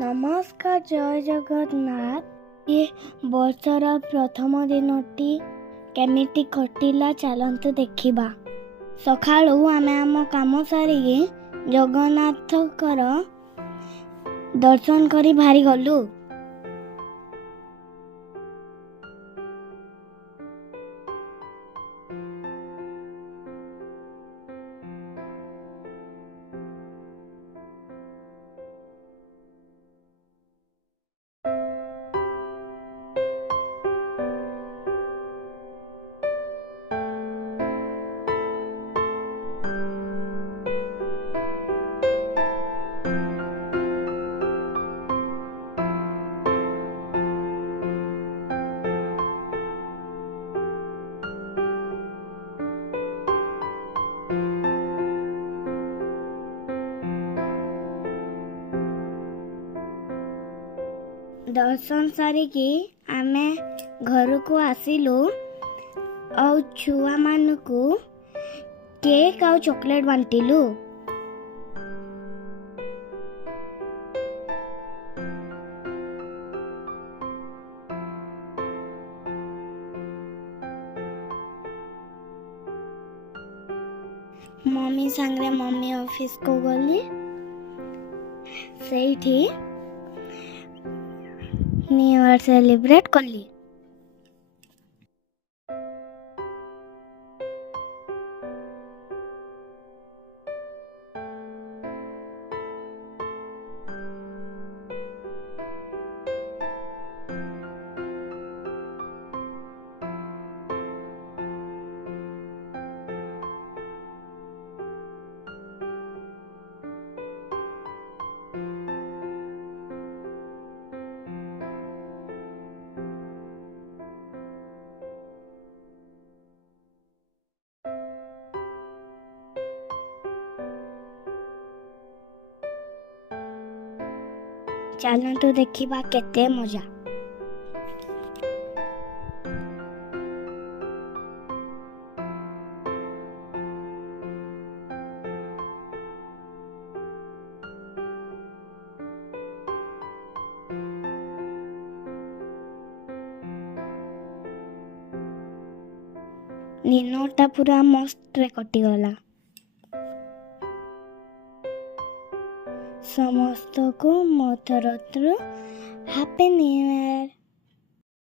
नमस्कार जय जगन्नाथ। ये वर्षर प्रथम दिनटी केमिति कटिला चलतु देखिबा। सकाळू आमे आम काम सारिके जगन्नाथकर दर्शन करी बाहरी गलु। दर्शन सारिकी आमे घर को आसिलु और छुआ मानकु केक और चॉकलेट बांटिलु। मम्मी संगे मम्मी ऑफिस को गली सेठी न्यू ईयर सेलिब्रेट कली। चलतु देखिबा केते मजा। दिनटा पूरा मस्त रे कटिगला। समस्त को मोर तरफ हैप्पी न्यू ईयर।